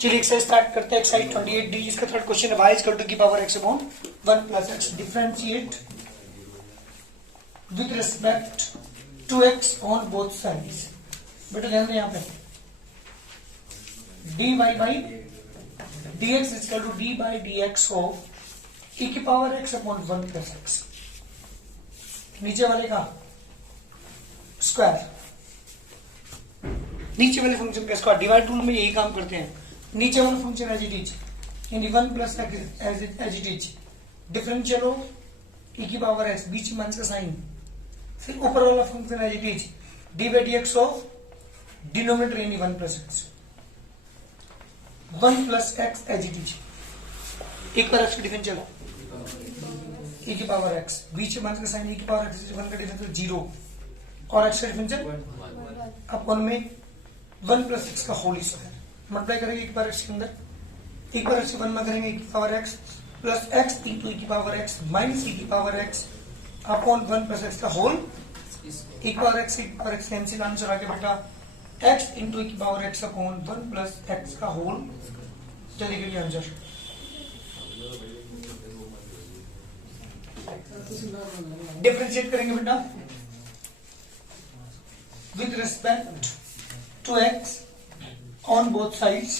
चलिए exercise start करते हैं। एक्सरसाइज 28D इसका थर्ड क्वेश्चन है y इज इक्वल टू की power x upon 1 plus x differentiate with respect to x on both sides. बेटा ध्यान दें यहाँ पे dy by dx is equal to d by dx of e की power x upon 1 plus x, नीचे वाले का स्क्वायर, नीचे वाले फंक्शन का स्क्वायर। डिवाइड रूल में यही काम करते हैं। नीचे वाला फंक्शन एज इट इज यानी 1 plus as it is differential of e की पावर x, बीच में का साइन, फिर ऊपर वाला function as it is D by D x of denominator यानी 1 plus X, 1 plus X as it is. एक बार एक्स डिफरेंशियल e की पावर x, बीच में का साइन e की पावर x, 1 का डिफरेंशियल 0 और x का डिफरेंशियल अपन में 1 प्लस एक्स का होल स्क्वायर। मल्टीप्लाई करेंगे एक बार एक्स के अंदर, एक बार एक्स 1 में करेंगे e की power x plus X into e की पावर x माइनस e की power x upon 1 plus X का होल, e की पावर x कैंसिल, आंसर आ गया बेटा x इंटू e की power x upon 1 plus X का होल। चलिए गया आंसर। डिफरेंशिएट करेंगे बेटा with respect to x on both sides,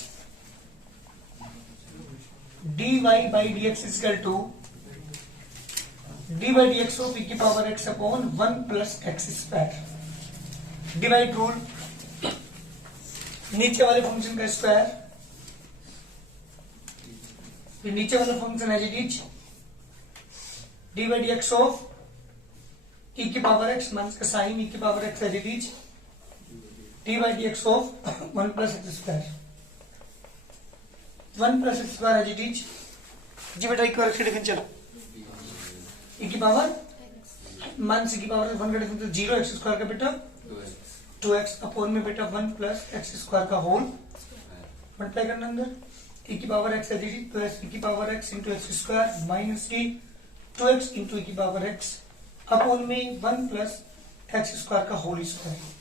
dy by dx is equal to d by dx of e की power x upon 1 plus x square। Divide rule, नीचे वाले फंक्शन का स्क्वायर, फिर नीचे वाला function as it is dy by dx of e की power x minus का साइन e की power x as it is d by dx of 1 plus x square, 1 plus x square as it is. जी बेटा एक बार X differential e की power minus e की power 1 का डिफरेंशियल 0 x स्क्वायर का बेटा 2x अपॉन में बेटा 1 प्लस x स्क्वायर का होल, मल्टीप्लाई करना अंदर e की power x as it is plus e की power x into X square minus की 2x इंटू e की पावर x अपॉन में 1 प्लस x स्क्वायर का होल स्क्वायर।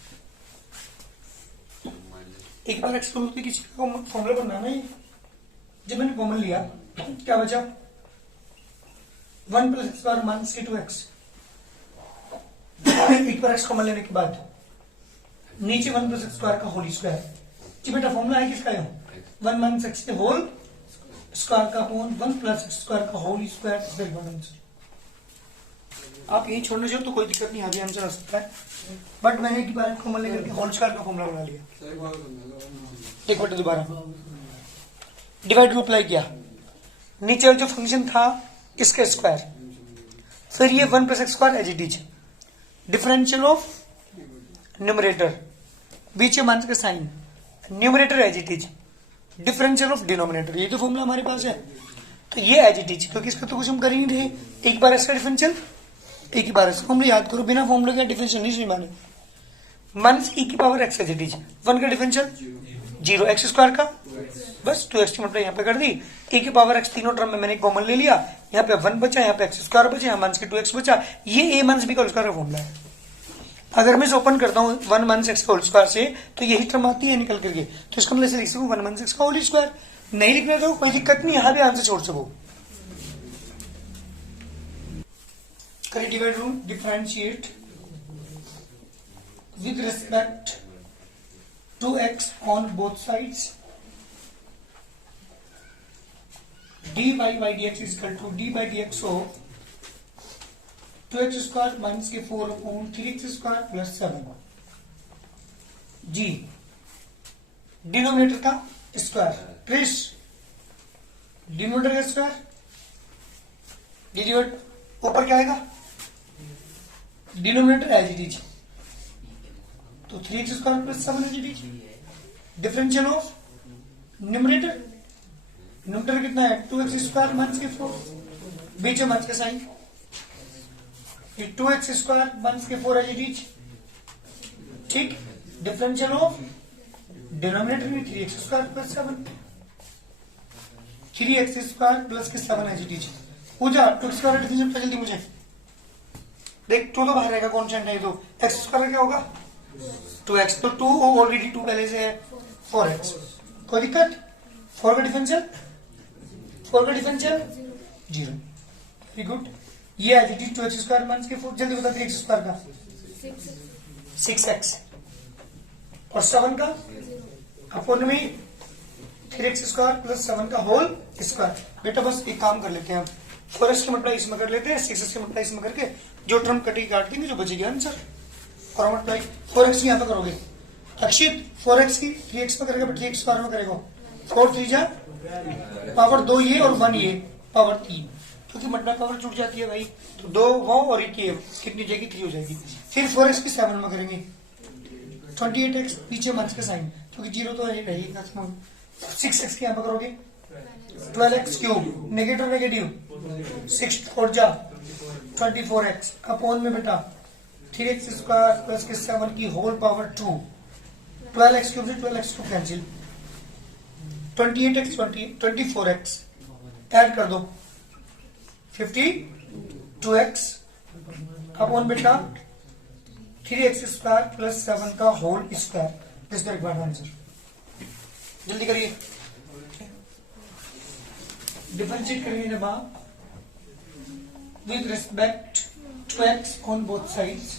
एक बार एक्स की किसी का फॉर्मूला बनाना है। जब मैंने कॉमन लिया क्या बचा 1 plus x square minus k 2x। एक बार एक्स कॉमन लेने के बाद नीचे 1 प्लस एक्स स्क्वायर का होल स्क्वायर। जी बेटा फॉर्मूला है किसका, 1 माइनस एक्स के होल स्क्वायर का अपॉन 1 प्लस एक्स स्क्वायर का होल स्क्वायर। आप यही छोड़ना चाहो तो कोई दिक्कत नहीं, आगे आंसर आ सकता है, बट मैंने एक बार कॉमन लेकर के होल स्क्वायर का फॉर्मूला बना लिया। एक बार दोबारा डिवाइड रूल अप्लाई किया, नीचे जो फंक्शन था इसका स्क्वायर, फिर ये 1 plus x square as it is, differential of numerator, बीच में माइनस का sign, numerator as it is, differential of denominator. ये तो फॉर्मूला हमारे पास है, तो ये एज इट इज, क्योंकि इसका तो कुछ हम कर ही नहीं थे। एक बार इसका डिफरेंशियल एक ही बार फॉर्मूला याद करो, बिना फॉर्मूले का डिफरेंशियल नहीं माने। माइनस e की power x as it is, 1 का डिफरेंशियल 0 x स्क्वायर का, बस 2x की मल्टीप्लाई यहाँ पे कर दी, e की पावर x तीनों टर्म में मैंने कॉमन ले लिया, यहाँ पे 1 बचा, यहाँ पे x स्क्वायर बचा, यहाँ माइनस के 2x बचा। ये a माइनस b का होल स्क्वायर का फॉर्मूला है। अगर मैं इसे ओपन करता हूँ 1 माइनस x का होल स्क्वायर से, तो यही टर्म आती है निकल करके, तो इसका मतलब लिख सकूँ 1 माइनस x का होल स्क्वायर। नहीं लिखने दो कोई दिक्कत नहीं, यहाँ भी आंसर छोड़ सको। करें divide rule, differentiate with respect to x on both sides, dy by dx is equal to d by dx of 2x square minus के 4 upon 3x square plus 7। जी डिनोमिनेटर का स्क्वायर, क्रिश डिनोमिनेटर का square, ये divide ऊपर क्या आएगा denominator as it is, तो 3x square plus 7 as it is, differential of numerator, numerator कितना है 2x स्क्वायर माइनस के 4, बीच में माइनस का साइन, 2x स्क्वायर माइनस के 4 एज इट इज, ठीक, डिफरेंशियल ऑफ डिनोमिनेटर में 3x square plus 7, 3x square plus के 7 as it is. Pooja 2 square differential पे जल्दी मुझे देख, 2 तो बाहर रहेगा, कॉन्स्टेंट है, तो x स्क्वायर क्या होगा 2x, तो 2 ऑलरेडी 2 पहले से है 4x, कोई दिक्कत 4 का डिफरेंशियल 0। Very good. ये आ जाएगी 2x स्क्वायर माइनस के 4, जल्दी बता 3x स्क्वायर का 6x और 7 का अपॉन में 3x स्क्वायर प्लस 7 का होल स्क्वायर। बेटा बस एक काम कर लेते हैं, 4x की मल्टीप्लाई इसमें कर लेते हैं, 6x की मल्टीप्लाई इसमें करके जो टर्म कटी काट देंगे, जो बचेगी आंसर। और मल्टीप्लाई 4x की यहाँ पे करोगे अक्षित, 4x की 3x में करेगा, 3x स्क्वायर में करेगा 4 3 जा पावर 2 ये और 1 ये पावर 3, क्योंकि मल्टीप्लाई पावर छूट जाती है भाई, तो 2 वो और 1 ये कितनी हो जाएगी 3 हो जाएगी। फिर 4x की 7 में करेंगे 28x पीछे माइनस का साइन, क्योंकि 0 तो रहेगा। 6x की यहाँ पे करोगे 12x क्यूब नेगेटिव नेगेटिव 6 4 जा 24x अपॉन में बेटा 3x स्क्वायर प्लस के 7 की होल पावर 2, 12x क्यूब से 12x cube cancel, 28x 24x add कर दो 52x अपॉन बेटा 3x स्क्वायर प्लस 7 का whole square. This the required answer. जल्दी करिए, डिफरेंशिएट करेंगे जब आप with respect to x on both sides,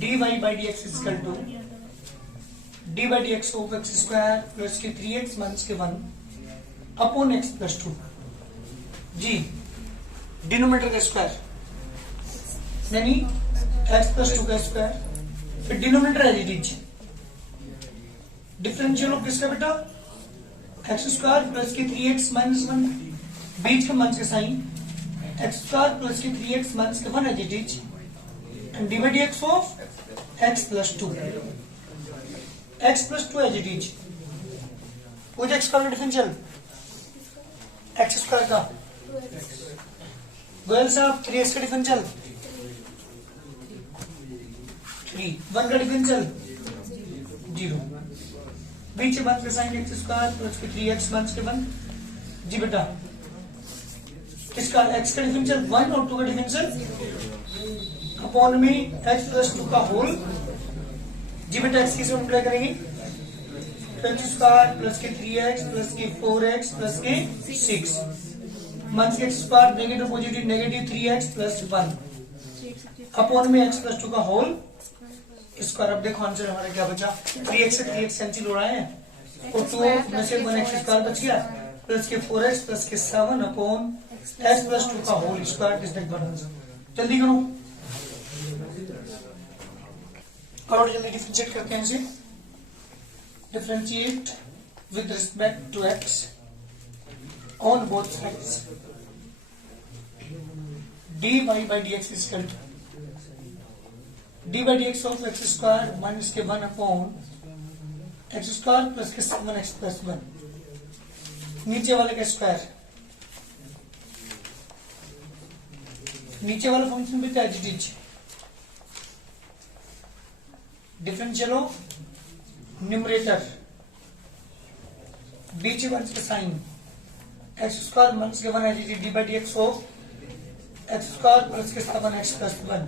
dy by dx is equal to d by dx of x square plus के 3x minus के 1 upon x plus 2। जी denominator का square यानी x plus 2 का स्क्वायर, फिर denominator है जी differential of किसका बेटा x square plus के 3x माइनस 1, बीच का माइनस का साइन x स्क्वायर प्लस के 3x माइनस के 1 है जी and D by D x of x plus 2, x plus 2 है जी वो x का डिफरेंशियल x स्क्वायर का गोयल साहब 3x का डिफरेंशियल 3, 1 का डिफरेंशियल 0, बीच बात का साइन x स्क्वायर प्लस के 3x माइनस के 1। जी बेटा किसका x का डिफरेंशियल 1 और 2 का डिफरेंशियल अपॉन में x प्लस 2 का होल। जी बेटा x किसे मल्टीप्लाई करेंगे x स्क्वायर प्लस के 3x प्लस के 4x प्लस के 6 माइनस के x square negative positive negative 3x plus 1 upon में x प्लस 2 का होल स्क्वायर। अब देखो आंसर हमारा क्या बचा, 3x से 3x कैंसिल हो रहा है और 2 में से 1x स्क्वायर बच गया प्लस के 4x प्लस के 7 अपॉन x प्लस 2 का whole square. This that answer. जल्दी करो और जल्दी डिफरेंशिएट करते हैं इसे। Differentiate with respect to x on both sides, dy by dx is equal to d by D x of x square minus के 1 upon x square plus के 7x plus 1, नीचे वाले का स्क्वायर, नीचे वाला फंक्शन भी क्या जी डिफरेंशियल ऑफ न्यूमरेटर, बीच माइनस के साइन एक्स स्क्वायर माइनस के 1 है जी D by D x of x square plus के 7x प्लस 1।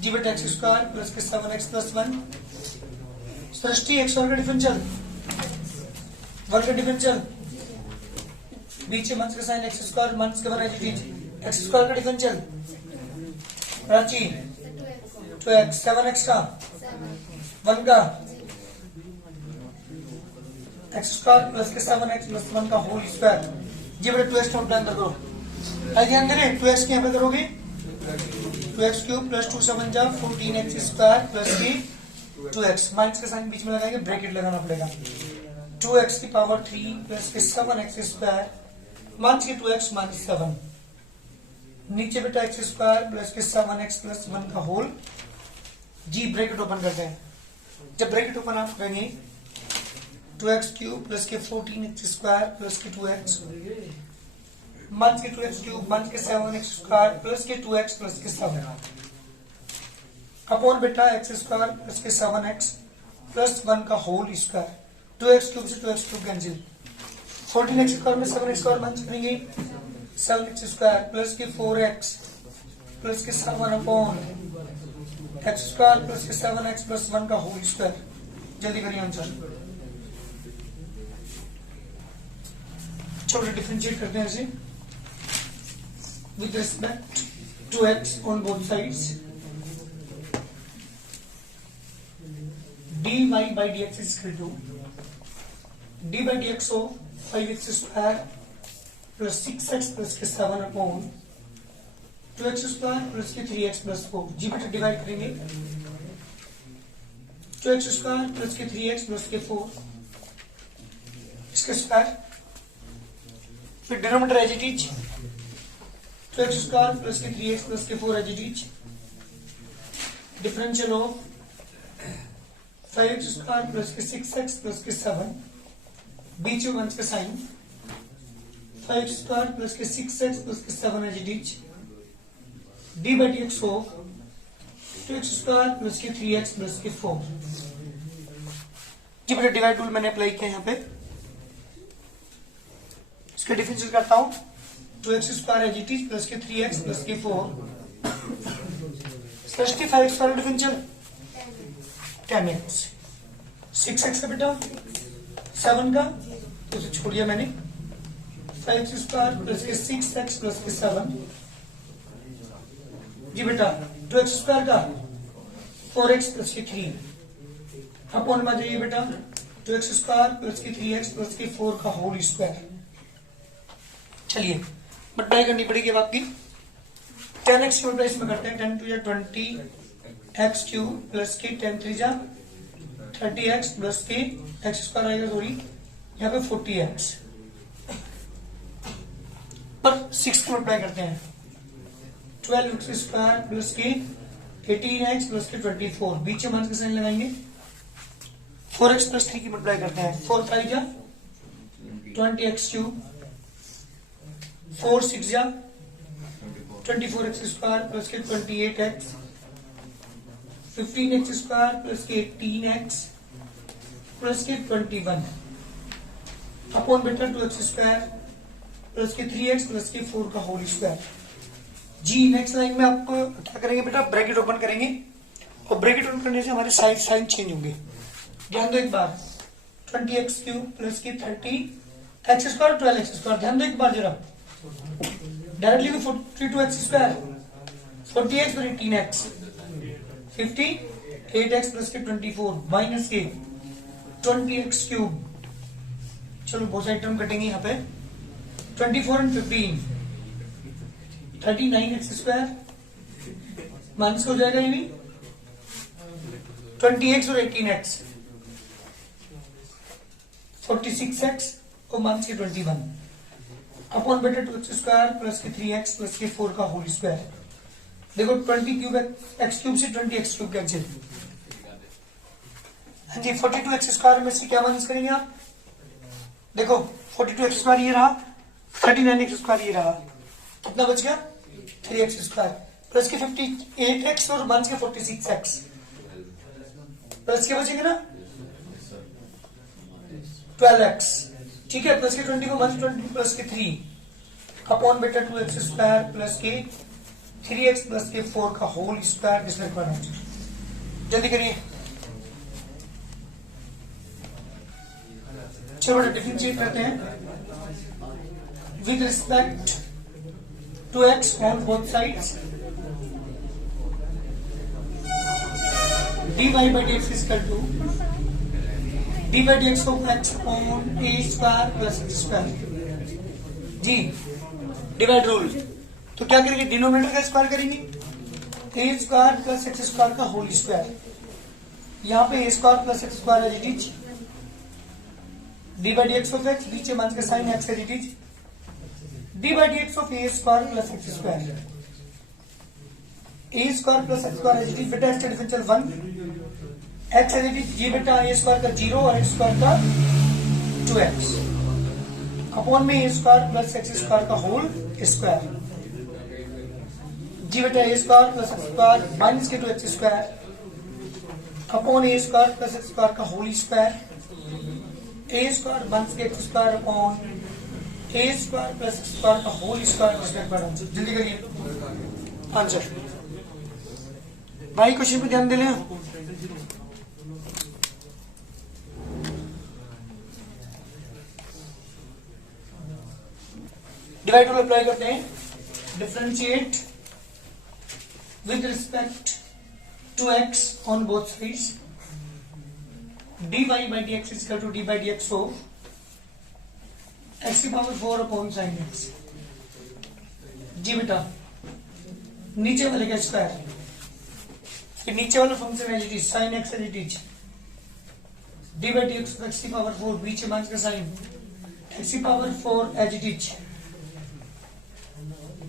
जी बेटा एक्स स्क्वायर प्लस के 7x प्लस 1 सृष्टि एक्स का डिफरेंशियल 1 का डिफरेंशियल बीच में माइनस का साइन एक्स स्क्वायर माइनस के 1 है जी एक्स स्क्वायर का डिफरेंशियल प्राची 2x 7x का 1 का एक्स स्क्वायर प्लस के 7x प्लस 1 का होल स्क्वायर। जी बेटा 2x का प्लान करो, ध्यान करें 2x के यहाँ पे करोगे 2x क्यूब प्लस 2 7 जा 14x स्क्वायर प्लस की 2x माइनस का साइन बीच में लगाएंगे, ब्रैकेट लगाना पड़ेगा 2x की पावर 3 प्लस के 7x square minus k 2x minus 7, नीचे बेटा x स्क्वायर प्लस के 7x प्लस 1 का होल। जी ब्रैकेट ओपन करते हैं, जब ब्रैकेट ओपन आप करेंगे 2x क्यूब प्लस के 14x स्क्वायर प्लस के 2x minus k 2x cube minus के 7x स्क्वायर प्लस के 2x प्लस के 7 अपॉन बेटा x स्क्वायर प्लस के 7x प्लस 1 का होल स्क्वायर। 2x क्यूब से 2x cube cancel, 14x square में 7x स्क्वायर माइनस करेंगे 7x स्क्वायर प्लस के 4x प्लस के 7 अपॉन x स्क्वायर प्लस के 7x प्लस 1 का होल स्क्वायर। जल्दी करिए आंसर। चलो डिफरेंशिएट करते हैं इसे with respect to x on both sides. dy by dx is equal to d by dx of 5x square plus 6x plus के 7 upon 2x square plus के 3x plus 4। जी बेटा divide करेंगे 2x square plus के 3x plus के 4 इसके square, फिर denominator as it is 2x square plus के 3x plus के 4 as it is, differential of 5x square plus के 6x प्लस के 7, बीच में वंश का साइन 5x स्क्वायर प्लस के 6x प्लस के 7 as it is, D by D x of 2x square plus के 3x प्लस के 4। जी बेटा डिवाइड रूल मैंने अप्लाई किया यहाँ पे, इसका डिफरेंशियल करता हूं 2x square as it is plus के 3x प्लस के 4 65 स्क्वायर डिफरेंशियल 10x, 6x का बेटा 7 का तो उसे छोड़ दिया मैंने, 5x स्क्वायर प्लस के 6x प्लस के 7। जी बेटा 2x स्क्वायर का 4x प्लस के 3 अपॉन में जाइए बेटा 2x स्क्वायर प्लस के 3x प्लस के 4 का होल स्क्वायर। चलिए मल्टीप्लाई करनी पड़ेगी अब आपकी 10x की मल्टीप्लाई इसमें करते हैं 10 टू या 20x क्यूब प्लस के 10 3 जा 30x प्लस के x स्क्वायर आएगा सॉरी यहाँ पे 40x पर 6 को मल्टीप्लाई करते हैं 12x स्क्वायर प्लस के 18x प्लस के 24, बीच में माइनस का साइन लगाएंगे 4x प्लस 3 की मल्टीप्लाई करते हैं 4 5 जा 20x क्यूब 4 6 जा 24x स्क्वायर प्लस के 28x 15x स्क्वायर प्लस के 18x प्लस के 21 अपॉन बेटा 2x स्क्वायर प्लस के 3x प्लस के 4 का होल स्क्वायर। जी नेक्स्ट लाइन में आपको क्या करेंगे बेटा ब्रैकेट ओपन करेंगे और ब्रैकेट ओपन करने से हमारे साइन चेंज होंगे। ध्यान दो एक बार 20x क्यूब प्लस के 30x स्क्वायर 12x स्क्वायर, ध्यान दो एक बार जरा डायरेक्टली तो 42x स्क्वायर 40x और 18x 58x प्लस के 24 माइनस के 20x क्यूब। चलो बहुत सारी टर्म कटेंगे यहाँ पे 24 एंड 15 39x स्क्वायर माइनस हो जाएगा ये भी 20x और 18x 46x और माइनस के 21 अपॉन बेटा 2x स्क्वायर प्लस के 3x प्लस के 4 का होल स्क्वायर। देखो 20 क्यूब x क्यूब से 20x क्यूब कैंसिल। हाँ जी 42x स्क्वायर में से क्या माइनस करेंगे आप, देखो 42x स्क्वायर ये रहा 39x स्क्वायर ये रहा, कितना बच गया 3x स्क्वायर प्लस के 58x और माइनस के 46x प्लस के बचेंगे ना 12x, ठीक है प्लस के 20 को माइनस 20 प्लस के 3 अपॉन बेटा 2x स्क्वायर प्लस के 3x प्लस के 4 का होल स्क्वायर किसने करना, जल्दी करिए। चलो डिफरेंशिएट करते हैं with respect to x on both sides dy by dx is equal to dy by dx of x upon a square plus x square। जी डिवाइड रूल तो क्या करेंगे डिनोमिनेटर का स्क्वायर करेंगे A square plus x square का whole square, यहाँ पे A square plus x square as it is D by D x of X बीच में का sine x as it is D by D x of A square plus x square, A square plus x square as it is बेटा इसका differential 1 X as it is, ये बेटा a square का 0 और x square का 2x upon में a square plus x square का whole square. जी बेटा a square plus x square minus k 2x square upon a square plus x square का whole square, A square minus k x square upon a square plus x square का whole square. जल्दी करिए answer भाई, question पे ध्यान दे लें। Divide rule apply करते हैं, differentiate with respect to x on both sides, dy by dx is equal to d by dx of x की पावर 4 अपॉन साइन एक्स। जी बेटा, नीचे वाले का स्क्वायर, फिर नीचे वाला function as it is, sine x as it is, D by D x x की पावर 4, बीच में का साइन एक्स की power 4 as it is,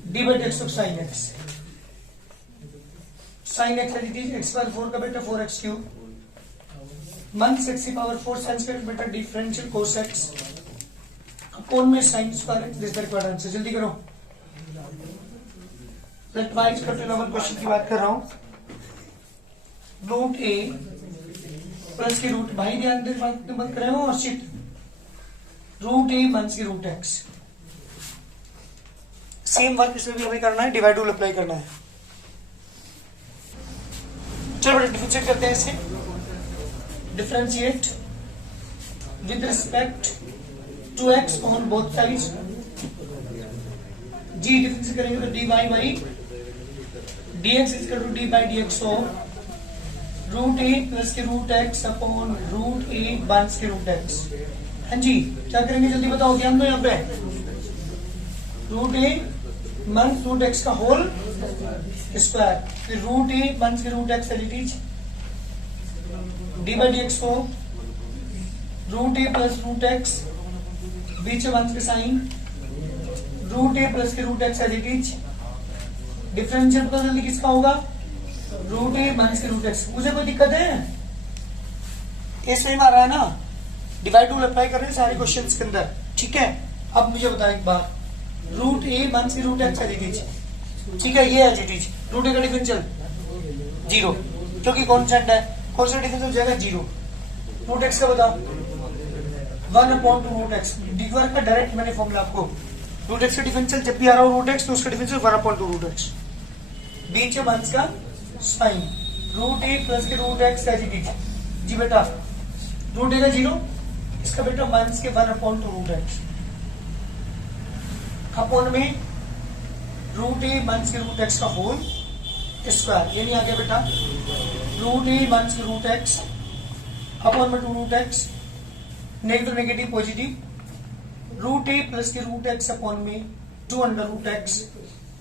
D by D x of sine x, sine x as it is, x power 4 का बेटा 4x cube, मंथ x की power 4 sign square बेटा डिफरेंशियल कोस एक्स अपॉन में sine square x, this the required answer. जल्दी करो, let y equal to level question की बात कर रहा हूं, रूट ए प्लस की रूट, भाई ध्यान दे बात मत कर रहे हो, और शिट, रूट ए माइनस की रूट एक्स। सेम वर्क इसमें भी हमें करना है, डिवाइड रूल अप्लाई करना है। चलो बेटा डिफरेंशिएट करते हैं इसे, differentiate with respect to x on both sides, जी डिफरेंशिएट करेंगे तो dy by dx is equal to d by dx of root a plus के root x upon root a minus के रूट एक्स। हाँ जी, क्या करेंगे जल्दी बताओ, ध्यान दो यहाँ पे, root a minus root x का होल स्क्वायर, फिर रूट ए माइनस के root x as it is, D by D x को root a plus root x, बीच में माइनस के साइन, रूट ए प्लस के root x as it is, differential पता जल्दी किसका होगा, रूट ए माइनस के रूट एक्स। मुझे कोई दिक्कत है, ये सही मार रहा है ना, डिवाइड रूल अप्लाई कर रहे हैं सारे क्वेश्चंस के अंदर, ठीक है। अब मुझे बताओ एक बार, रूट ए माइनस के root x as it is, ठीक है, ये as it is, root a का डिफरेंशियल 0 क्योंकि कॉन्स्टेंट है, कॉन्स्टेंट डिफरेंशियल हो जाएगा 0, रूट एक्स का बताओ 1 अपॉन 2 रूट एक्स, डिफर का डायरेक्ट मैंने फॉर्मूला आपको, रूट एक्स का डिफरेंशियल जब भी आ रहा हो रूट एक्स तो उसका डिफरेंशियल 1 अपॉन 2 रूट एक्स, बीच में माइनस का साइन, रूट ए प्लस के root x as it is, जी बेटा रूट ए का 0, इसका बेटा माइनस के 1 अपॉन 2 रूट एक्स, अपॉन में रूट ए माइनस के रूट एक्स का होल स्क्वायर, ये नहीं आ गया बेटा, रूट ए माइनस के रूट एक्स अपॉन में 2 root x, negative negative positive, root a plus के रूट एक्स अपॉन में 2 अंडर रूट एक्स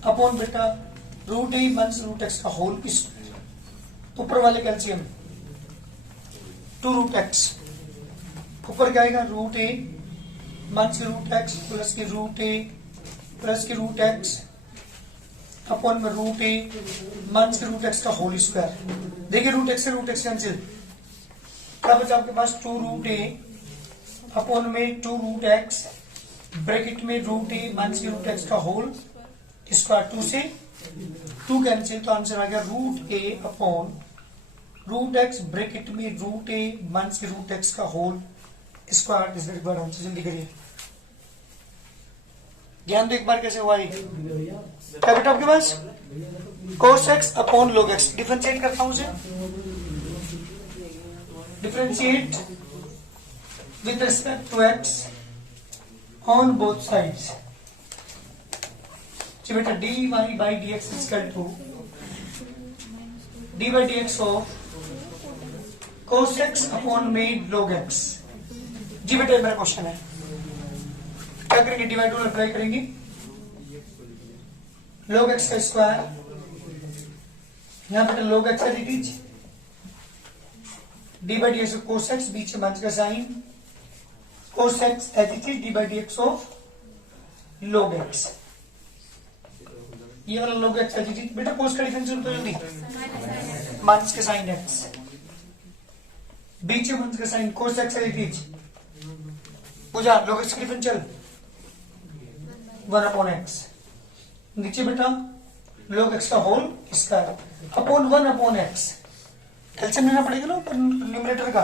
अपॉन बेटा root a minus root x का होल स्क्वायर, ऊपर वाले कैल्शियम 2 रूट एक्स, ऊपर क्या आएगा रूट ए माइनस के रूट एक्स प्लस के रूट ए प्लस के रूट एक्स अपॉन में रूट ए माइनस के रूट एक्स का होल स्क्वायर। देखिए रूट एक्स से रूट एक्स कैंसिल, क्या बचा आपके पास 2 रूट ए अपॉन में 2 रूट एक्स ब्रैकेट में रूट ए माइनस के रूट एक्स का होल स्क्वायर, 2 से 2 कैंसिल, तो आंसर आ गया root a upon root x bracket में रूट ए माइनस के रूट एक्स का whole square, is required answer. जल्दी करिए, ध्यान दो एक बार कैसे हुआ ये, क्या बेटा आपके पास cos x upon log x, differentiate करता हूं उसे, differentiate with respect to x on both sides, जी बेटा dy by dx is equal to d by dx of cos x upon में log x। जी बेटा मेरा क्वेश्चन है, क्या करेंगे, डिवाइड रूल अप्लाई करेंगे, log x का स्क्वायर, यहां बेटा log x as it is, d by dx of cos x, बीच में माइनस का sign, cos x as it is, d by dx of log x, ये वाला log x as it is, बेटा cos का differential तो जल्दी, minus के साइन x, बीच में माइनस का sign, cos x as it is, Pooja log x का डिफरेंशियल 1 अपॉन x, नीचे बेटा log x का whole square upon 1 upon x, कैल्शियम लेना पड़ेगा ना ऊपर न्यूमरेटर का,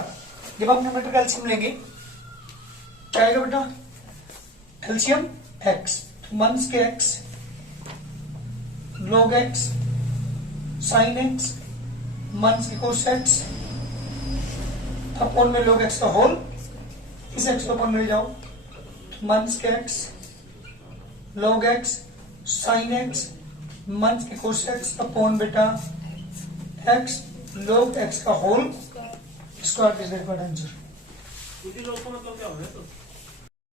जब आप न्यूमरेटर का एलसीएम लेंगे क्या आएगा बेटा, एलसीएम x, तो माइनस के x log x sine x minus के cos x अपॉन में log x का होल, इस x को अपॉन में ले जाओ, तो माइनस के x log x sin x मन की cos x अपॉन बेटा x log x का whole square is the answer. Log का मतलब क्या होगा? तो